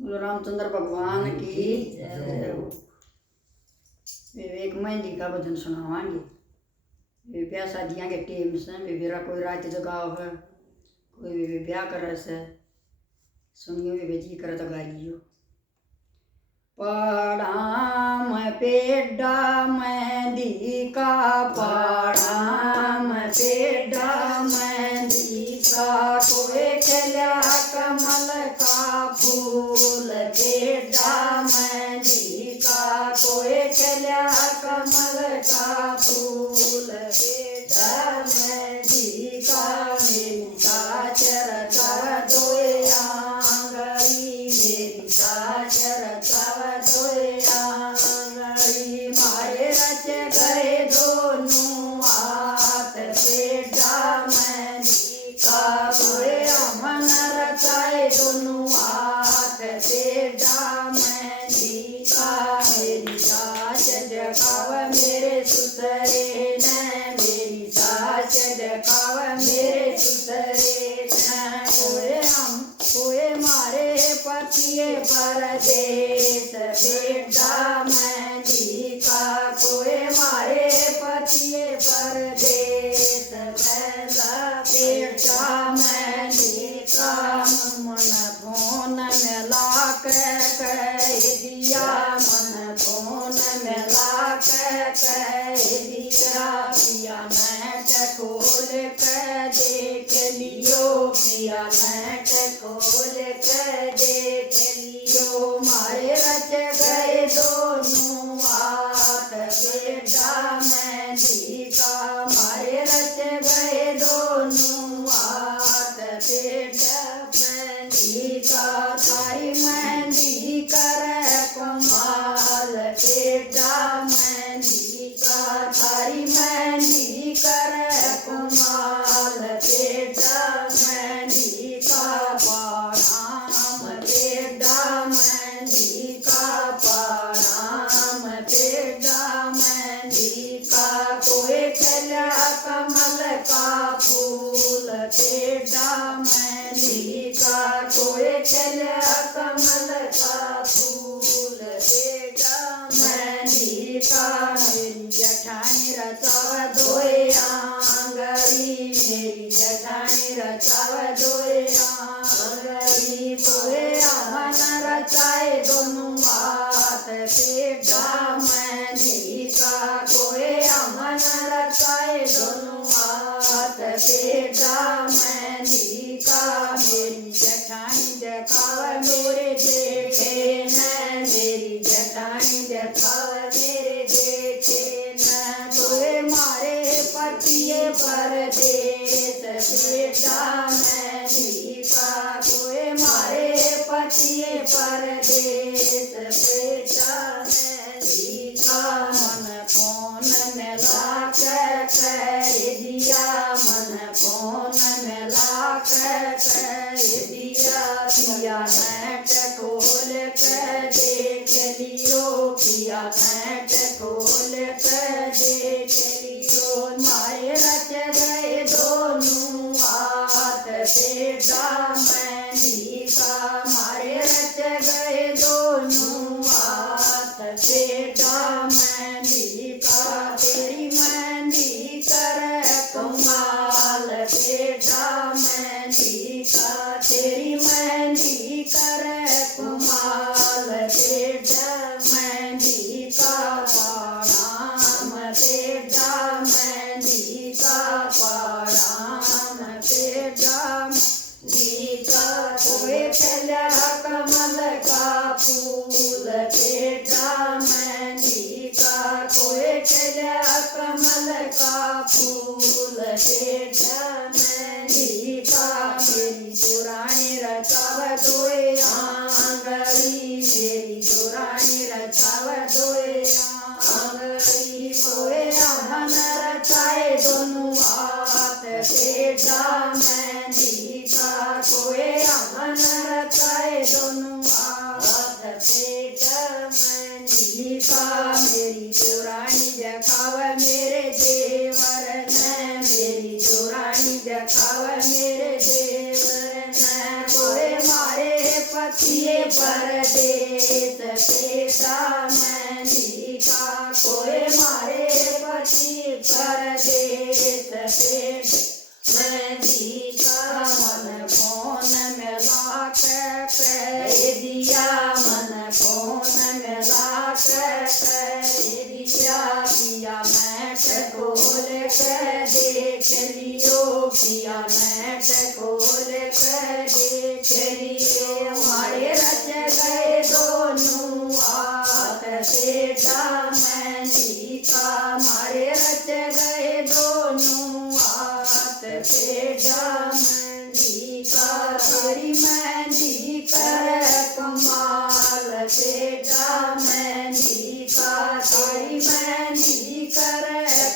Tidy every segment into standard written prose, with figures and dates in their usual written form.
बोलो रामचंद्र भगवान की जय हो। एक मेहंदी का भजन सुनावांगे। वे ब्याह शादियाँ के टेम से वे मेरा कोई रात जगाओ है, कोई वे ब्याह करे से सुनियो वे बेजी करे तो गा लियो। पढ़ाम पेड़ा मेहंदी का, पढ़ाम पेड़ा मेहंदी का, कोई खिला कमल का फूल पेड़ा मेहंदी का, कोई खिला कमल का फूल पेड़ा मेहंदी का, मेरी साचर का दोए आंगली, मेरी साचर का दोए आंगली, मारे रच गए दोनों हाथ पेड़ा मेहंदी का, कोई अमन रचाए दोनों हाथ पेड़ा मेहंदी का, मेरी सास जगाव मेरे सुसरे ने, मेरी सास जगाव मेरे सुसरे ने, कोई मारे पतिए परदेश पेड़ा मेहंदी का, कोई मारे पतिए परदेश पेड़ा मेहंदी का, मन फोन में ला कह दिया, मन फोन में ला कह दिया, पिया नेट खोल कर देख लियो, पिया नेट खोल कर देख लियो, मारे रच गए दोनों हाथ पेड़ा मेहंदी का, मारे रच गए दोनों हाथ पेड़ा मेहंदी का, थारी मेहंदी करे कमाल पेड़ा मेहंदी का, थारी मेहंदी करे कमाल पेड़ा मेहंदी का, पढ़ाम पेड़ा मेहंदी का, पढ़ाम पेड़ा मेहंदी का, कोई खिला कमल का फूल पेड़ा मेहंदी का, कोई खिला कमल का फूल पेड़ा मेहंदी का, मेरी जठानी रचाव दोए आंगली, मेरी जठानी रचाव दोए आंगली, कोई अमन रचाए दोनों हाथ पेड़ा मेहंदी का, कोई अमन रचाए दोनों हाथ पेड़ा मेहंदी का, मेरी जठानी जखाव मेरे देखे न, मेरी जठानी जखाव मेरे देखे न, कोई मारे पतिए परदेश पेड़ा मेहंदी का, कोई मारे पतिए परदेश पेड़ा मेहंदी का, मन फोन में ला कह दिया, मन फोन में ला कह दिया, पिया नेट खोल कर देख लियो, पिया नेट खोल कर देख लियो, मारे रच गए दोनों हाथ पेड़ा मेहंदी का, मारे रच गए दोनों हाथ पेड़ा मेहंदी का, तेरी मेहंदी करे कमाल पेड़ा मेहंदी का, तेरी मेहंदी करे कमाल पेड़ा मेहंदी का, पढ़ाम पेड़ा मेहंदी का, पढ़ाम पेड़ा मेहंदी का, कोई खिला कमल का फूल पेड़ा मेहंदी का, कोई खिला कमल का फूल पेड़ा मेहंदी का, मेरी पुरानी रचाव दोए आंगली, मेरी पुरानी रचाव दोए आंगली, कोई अमन रचाए दोनों हाथ पेड़ा मेहंदी का, कोई अमन रचाए दोनों हाथ पेड़ा मेहंदी का, मेरी पुरानी जखाव मेरे देवर ने, मेरी पुरानी जखाव मेरे देवर ने, कोई मारे पतिए परदेश पेटा मेहंदी का कोई मारे पति परदेश पेट मेहंदी का मन फोन में लाक कह दिया मन फोन में लाक कह दिया पिया मैट खोल कर देख लियो पिया मैट खोल कर देख लियो हमारे रच गए दोनों हाथ पेटा मेहंदी का हमारे रच गए दोनों हाथ पेटा मेहंदी का तेरी मेहंदी कर कमाल पेटा मेहंदी का तेरी मेहंदी कर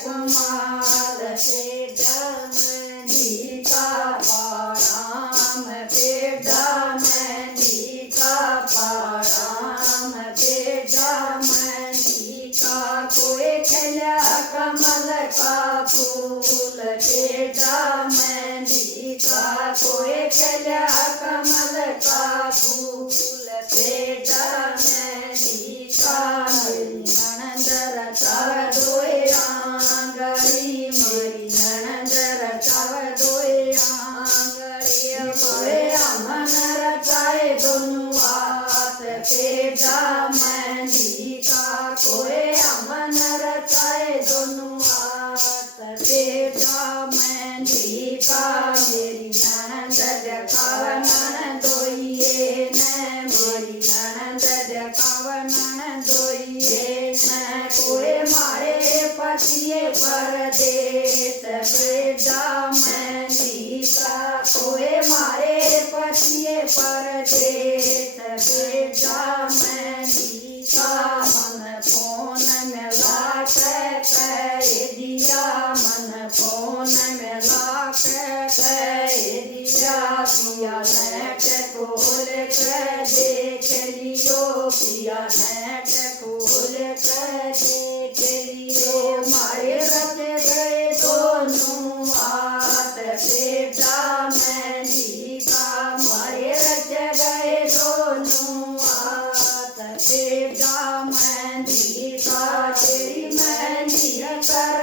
कमाल पेटा मेहंदी का पाराम पेटा मेहंदी का पाराम पेटा मेहंदी का कोई खिला कमल का फूल पेटा मेहंदी का कोई खिला कमल का फूल पेटा मेहंदी का मेरी ननद रचाव दोए आंगड़ी मेरी ननद रचाव दोए आंगड़ी मोरे अमन रचाए दोनों हाथ पेटा मेहंदी का कोई अमन रचाए दोनों हाथ पेटा मेहंदी का मेरी ननद देखाव ननदोइये न मेरी ननद देखाव ननदोइये न कोई मारे पतिये परदेश पेटा मेहंदी का कोई मारे पतिये परदेश पेटा मेहंदी का मन फोन में लाक कह दिया मन फोन में लाक कह दिया पिया नेट खोल कर देख लियो पिया नेट खोल कर देख लियो मारे रच गए दोनों हाथ पेटा मेहंदी का मारे रच गए दोनों हाथ पेटा मेहंदी का तेरी मेहंदी कर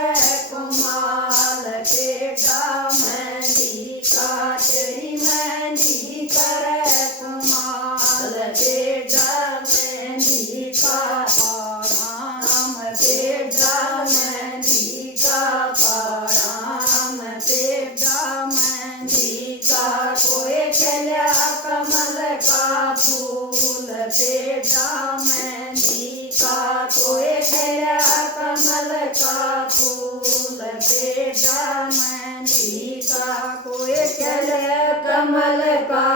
कमाल पेटा मेहंदी का तेरी मेहंदी कर कमाल पेटा मेहंदी का पाराम पेटा मेहंदी का पाराम पेटा मेहंदी का कोई खिला कमल का फूल पेटा मेहंदी का कोई खिला कमल का फूल पेटा मेहंदी का कोई खिला कमल का